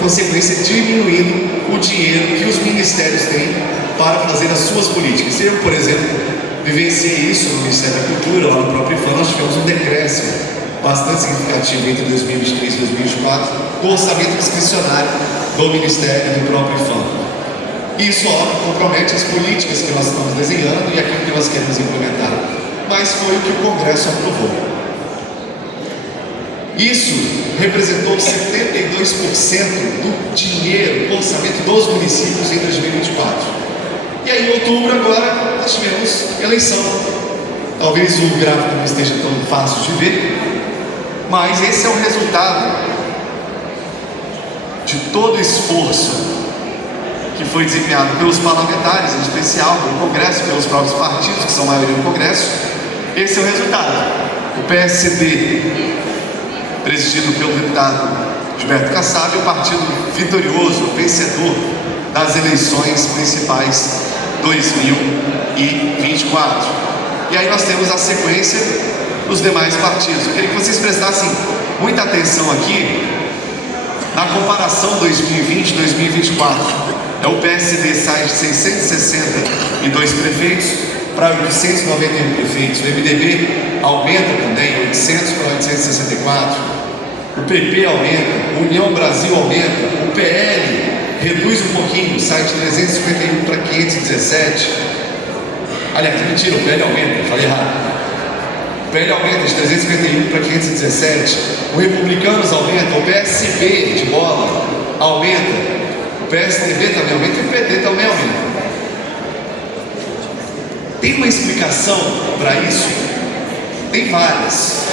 consequência, diminuindo o dinheiro que os ministérios têm para fazer as suas políticas. Eu, por exemplo, vivenciei isso no Ministério da Cultura, lá no próprio IFAM. Nós tivemos um decréscimo bastante significativo entre 2023 e 2024 do orçamento discricionário do Ministério e do próprio IFAM. Isso, óbvio, compromete as políticas que nós estamos desenhando e aquilo que nós queremos implementar, mas foi o que o Congresso aprovou. Isso representou 72% do dinheiro, do orçamento dos municípios em 2024. E aí, em outubro, agora, nós tivemos eleição. Talvez o gráfico não esteja tão fácil de ver, mas esse é o resultado de todo o esforço que foi desempenhado pelos parlamentares, em especial pelo Congresso, pelos próprios partidos, que são a maioria do Congresso. Esse é o resultado. O PSD, presidido pelo deputado Gilberto Kassab, o partido vitorioso, vencedor das eleições municipais 2024. E aí nós temos a sequência dos demais partidos. Eu queria que vocês prestassem muita atenção aqui na comparação 2020-2024. O PSD sai de 662 prefeitos para 891 prefeitos. O MDB aumenta também, 800 para 864. O PP aumenta, o União Brasil aumenta, o PL reduz um pouquinho, sai de 351 para 517. Aliás, mentira, o PL aumenta, eu falei errado. O PL aumenta de 351 para 517. O Republicanos aumenta, o PSB de bola aumenta, o PSDB também aumenta e o PD também aumenta. Tem uma explicação para isso? Tem várias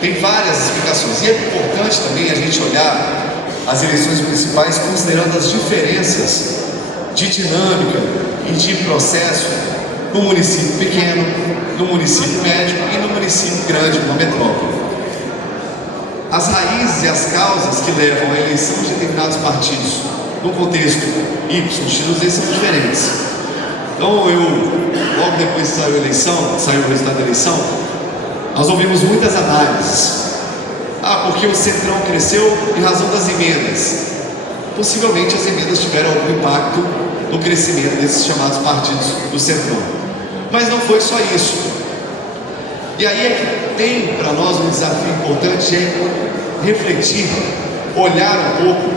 explicações. E é importante também a gente olhar as eleições municipais considerando as diferenças de dinâmica e de processo no município pequeno, no município médio e no município grande, uma metrópole. As raízes e as causas que levam à eleição de determinados partidos no contexto Y, X, são diferentes. Então logo depois que saiu o resultado da eleição, nós ouvimos muitas análises. Porque o Centrão cresceu em razão das emendas. Possivelmente as emendas tiveram algum impacto no crescimento desses chamados partidos do Centrão. Mas não foi só isso. E aí é que tem para nós um desafio importante, é refletir, olhar um pouco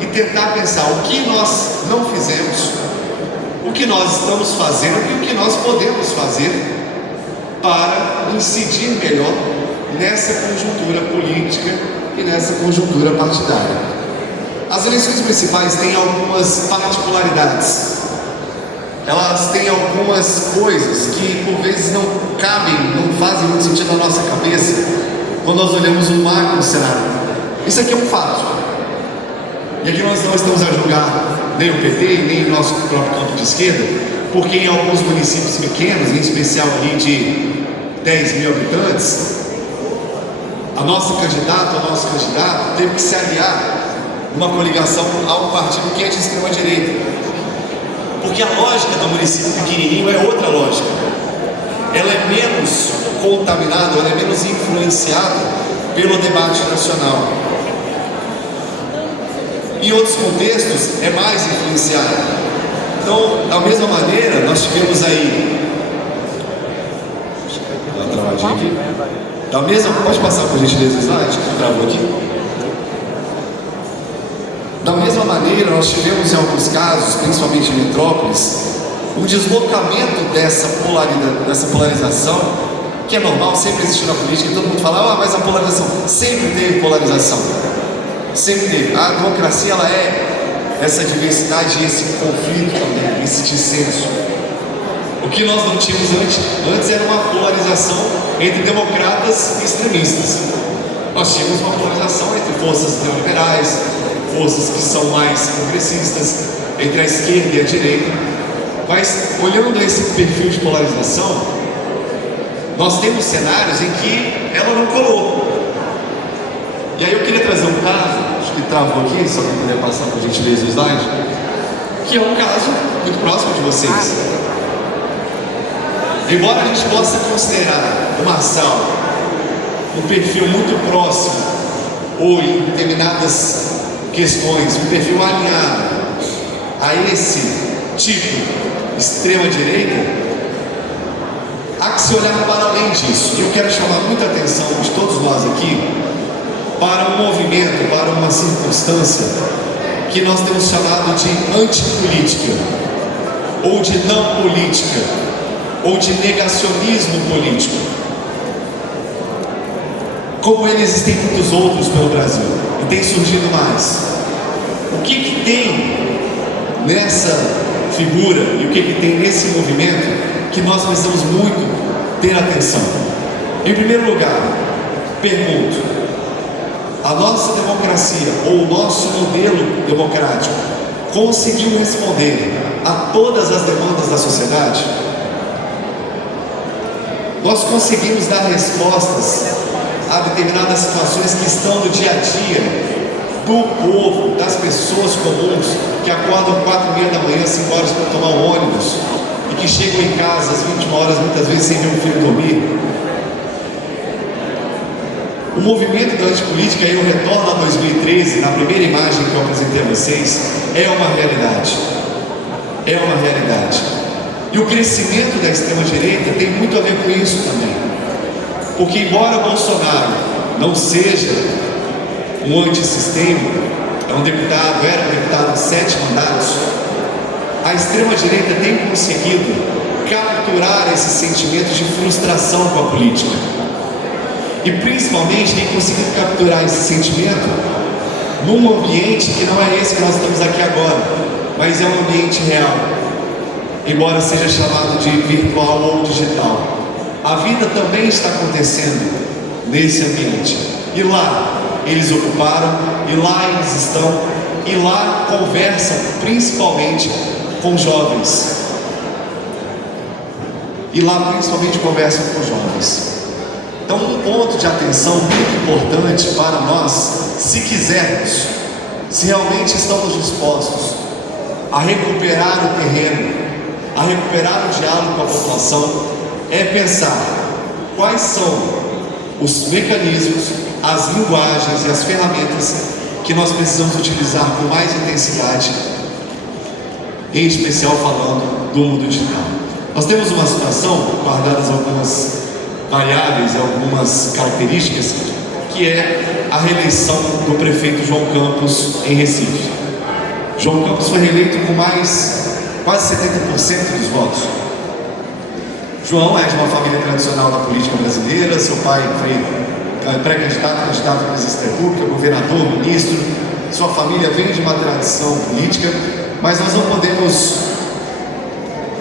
e tentar pensar o que nós não fizemos, o que nós estamos fazendo e o que nós podemos fazer para incidir melhor nessa conjuntura política e nessa conjuntura partidária. As eleições municipais têm algumas particularidades. Elas têm algumas coisas que por vezes não cabem, não fazem muito sentido na nossa cabeça quando nós olhamos o macro cenário. Isso aqui é um fato. E aqui nós não estamos a julgar nem o PT, nem o nosso próprio campo de esquerda, porque em alguns municípios pequenos, em especial ali de 10 mil habitantes, a nossa candidata, o nosso candidato teve que se aliar uma coligação a um partido que é de extrema direita. Porque a lógica do município pequenininho é outra lógica. Ela é menos contaminada, ela é menos influenciada pelo debate nacional. Em outros contextos é mais influenciada. Então, da mesma maneira, nós tivemos aí... Pode passar por gentileza o slide que travou aqui? Da mesma maneira, nós tivemos em alguns casos, principalmente em metrópoles, um deslocamento dessa polarização, que é normal, sempre existiu na política, e todo mundo fala, mas a polarização, sempre teve polarização, sempre teve. A democracia, ela é essa diversidade, esse conflito também, esse dissenso. O que nós não tínhamos antes era uma polarização entre democratas e extremistas. Nós tínhamos uma polarização entre forças neoliberais, forças que são mais progressistas, entre a esquerda e a direita. Mas, olhando esse perfil de polarização, nós temos cenários em que ela não colou. E aí eu queria trazer um caso, acho que travou aqui, só para poder passar por gentileza o slide, que é um caso muito próximo de vocês. Embora a gente possa considerar o Marçal um perfil muito próximo, ou em determinadas questões, um perfil alinhado a esse tipo de extrema-direita, há que se olhar para além disso. E eu quero chamar muita atenção de todos nós aqui para um movimento, para uma circunstância que nós temos chamado de antipolítica, ou de não política, ou de negacionismo político. Como ele, existem muitos outros pelo Brasil, e tem surgido mais. O que tem nessa figura e o que tem nesse movimento que nós precisamos muito ter atenção? Em primeiro lugar, pergunto: a nossa democracia ou o nosso modelo democrático conseguiu responder a todas as demandas da sociedade? Nós conseguimos dar respostas a determinadas situações que estão no dia a dia do povo, das pessoas comuns que acordam 4h30 da manhã, 5 horas para tomar um ônibus e que chegam em casa às 21 horas, muitas vezes sem ver um filho dormir? O movimento da antipolítica, eu retorno a 2013, na primeira imagem que eu apresentei a vocês, é uma realidade. É uma realidade. E o crescimento da extrema-direita tem muito a ver com isso também. Porque embora Bolsonaro não seja um antissistêmico, era um deputado de 7 mandatos, a extrema-direita tem conseguido capturar esses sentimentos de frustração com a política. E principalmente tem conseguido capturar esse sentimento num ambiente que não é esse que nós estamos aqui agora, mas é um ambiente real, embora seja chamado de virtual ou digital. A vida também está acontecendo nesse ambiente, e lá eles ocuparam, e lá eles estão, e lá conversam principalmente com jovens, e lá principalmente conversam com jovens. Então, um ponto de atenção muito importante para nós, se quisermos, se realmente estamos dispostos a recuperar o terreno, a recuperar o diálogo com a população, é pensar quais são os mecanismos, as linguagens e as ferramentas que nós precisamos utilizar com mais intensidade, em especial falando do mundo digital. Nós temos uma situação, guardadas algumas variáveis e algumas características, que é a reeleição do prefeito João Campos em Recife. João Campos foi reeleito com quase 70% dos votos. João é de uma família tradicional da política brasileira. Seu pai foi pré-candidato, candidato à presidência da República, governador, ministro. Sua família vem de uma tradição política, mas nós não podemos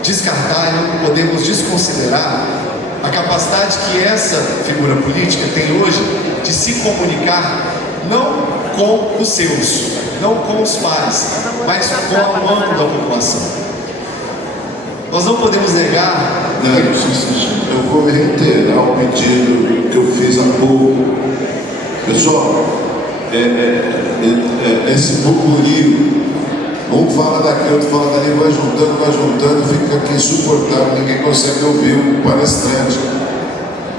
descartar e não podemos desconsiderar a capacidade que essa figura política tem hoje de se comunicar não com os seus, não com os pares, mas com o amplo da população. Nós não podemos negar... Eu vou reiterar o pedido que eu fiz há pouco. Pessoal, esse burburinho, um fala daqui, outro fala dali, vai juntando, fica aqui insuportável, ninguém consegue ouvir o palestrante.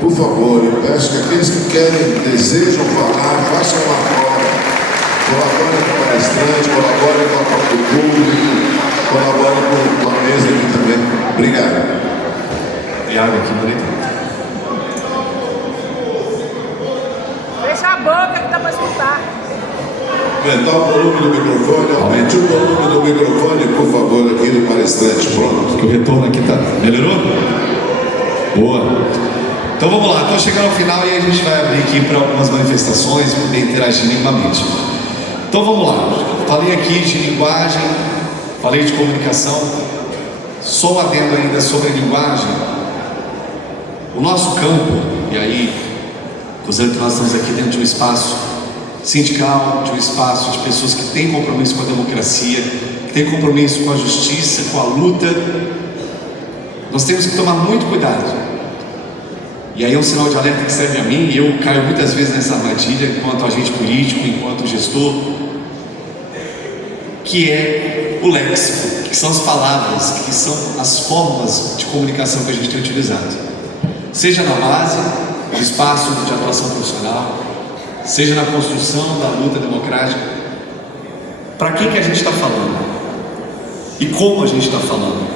Por favor, eu peço que aqueles que querem, desejam falar, façam uma prova, colaborem com o palestrante, colaborem com a própria público, colaborem com a mesa aqui também. Obrigado. Água aqui, bonito. Fecha a boca que dá para escutar. Aumentar o volume do microfone, aumente o volume do microfone, por favor, aqui do palestrante. Pronto. Que o retorno aqui tá. Melhorou? Boa. Então vamos lá, estou chegando ao final e aí a gente vai abrir aqui para algumas manifestações, poder interagir minimamente. Então vamos lá. Falei aqui de linguagem, falei de comunicação. Só um adendo ainda sobre linguagem. O nosso campo, e aí, considerando que nós estamos aqui dentro de um espaço sindical, de um espaço de pessoas que têm compromisso com a democracia, que têm compromisso com a justiça, com a luta, nós temos que tomar muito cuidado. E aí é um sinal de alerta que serve a mim, e eu caio muitas vezes nessa armadilha, enquanto agente político, enquanto gestor, que é o léxico, que são as palavras, que são as formas de comunicação que a gente tem utilizado. Seja na base, no espaço de atuação profissional, seja na construção da luta democrática, para quem que a gente está falando e como a gente está falando.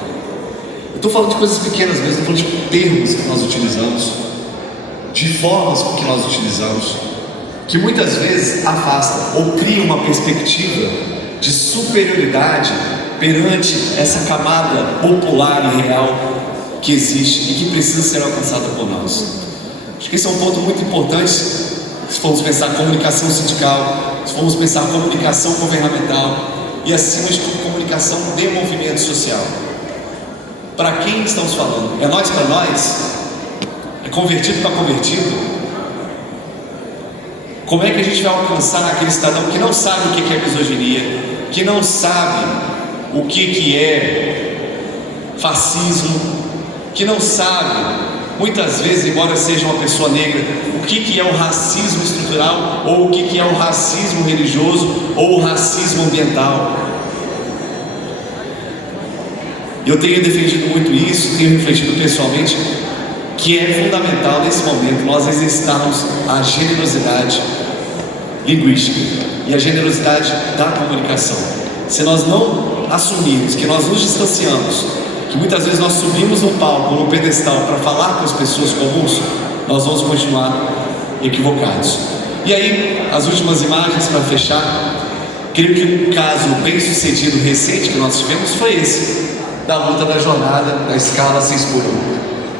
Eu estou falando de coisas pequenas mesmo, estou falando de termos que nós utilizamos, de formas com que nós utilizamos, que muitas vezes afasta ou cria uma perspectiva de superioridade perante essa camada popular e real que existe e que precisa ser alcançada por nós. Acho que esse é um ponto muito importante se formos pensar comunicação sindical, se formos pensar comunicação governamental e, acima de tudo, comunicação de movimento social. Para quem estamos falando? É nós para nós? É convertido para convertido? Como é que a gente vai alcançar aquele cidadão que não sabe o que é misoginia, que não sabe o que é fascismo, que não sabe, muitas vezes, embora seja uma pessoa negra, o que é o racismo estrutural, ou o que é o racismo religioso, ou o racismo ambiental? Eu tenho defendido muito isso, tenho refletido pessoalmente, que é fundamental nesse momento nós exercitarmos a generosidade linguística e a generosidade da comunicação. Se nós não assumirmos que nós nos distanciamos, que muitas vezes nós subimos no palco, no pedestal para falar com as pessoas comuns, nós vamos continuar equivocados. E aí, as últimas imagens para fechar, creio que um caso bem sucedido recente que nós tivemos foi esse, da luta da jornada da escala 6x1.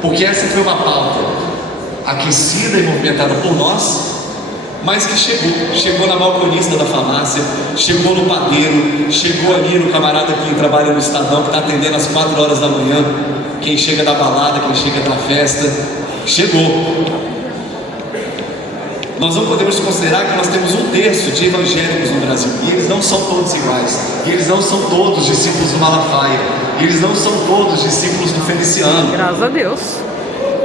Porque essa foi uma pauta aquecida e movimentada por nós, mas que chegou na balconista da farmácia, chegou no padeiro, chegou ali no camarada que trabalha no Estadão, que está atendendo às 4 horas da manhã, quem chega da balada, quem chega da festa, chegou. Nós não podemos considerar que nós temos 1/3 de evangélicos no Brasil, e eles não são todos iguais, e eles não são todos discípulos do Malafaia, e eles não são todos discípulos do Feliciano. Graças a Deus.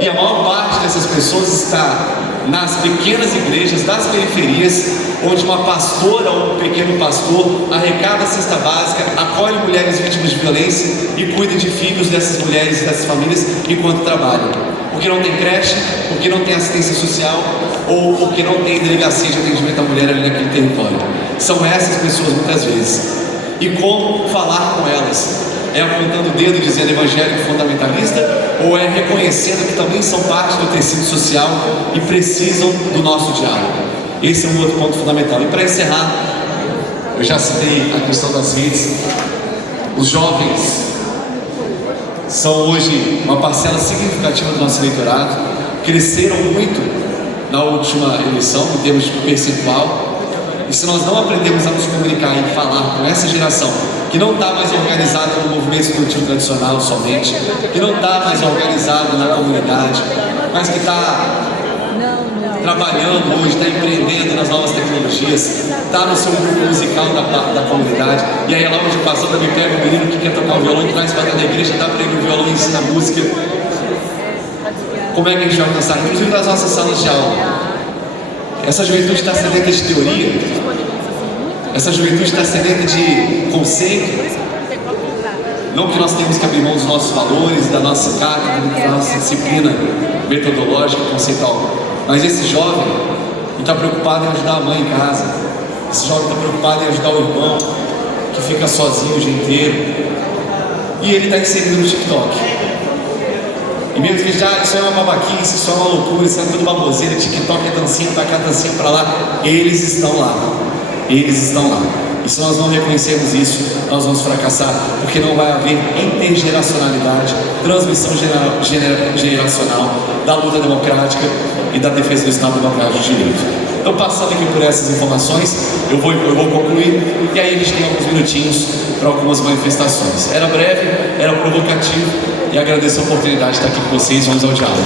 E a maior parte dessas pessoas está nas pequenas igrejas das periferias, onde uma pastora ou um pequeno pastor arrecada a cesta básica, acolhe mulheres vítimas de violência e cuida de filhos dessas mulheres e dessas famílias enquanto trabalham. Porque não tem creche, porque não tem assistência social ou porque não tem delegacia de atendimento à mulher ali naquele território. São essas pessoas muitas vezes. E como falar com elas? É apontando o dedo dizendo evangélico fundamentalista, ou é reconhecendo que também são parte do tecido social e precisam do nosso diálogo? Esse é um outro ponto fundamental. E para encerrar, eu já citei a questão das redes. Os jovens são hoje uma parcela significativa do nosso eleitorado, cresceram muito na última eleição em termos de percentual. E se nós não aprendemos a nos comunicar e falar com essa geração, que não está mais organizada no movimento estudantil tradicional somente, que não está mais organizada na comunidade, mas que está trabalhando hoje, está empreendendo nas novas tecnologias, está no seu grupo musical da comunidade, e aí lá onde passou também pega o menino que quer tocar o violão, traz para dentro da igreja, dá para ele o violão e ensina música. Como é que a gente vai alcançar? Inclusive nas nossas salas de aula. Essa juventude está sedenta de teoria, essa juventude está sedenta de conceito. Não que nós temos que abrir mão dos nossos valores, da nossa cátedra, da nossa disciplina metodológica, conceitual, mas esse jovem está preocupado em ajudar a mãe em casa, esse jovem está preocupado em ajudar o irmão que fica sozinho o dia inteiro, e ele está inserido no TikTok. E mesmo que já isso é uma babaquice, isso é uma loucura, isso é tudo baboseira, TikTok é dancinha pra cá, dancinha pra lá, eles estão lá. Eles estão lá. E se nós não reconhecermos isso, nós vamos fracassar, porque não vai haver intergeracionalidade, transmissão geracional da luta democrática e da defesa do Estado Democrático de Direito. Então, passando aqui por essas informações, eu vou concluir, e aí a gente tem alguns minutinhos para algumas manifestações. Era breve, era provocativo, e agradeço a oportunidade de estar aqui com vocês. Vamos ao diálogo.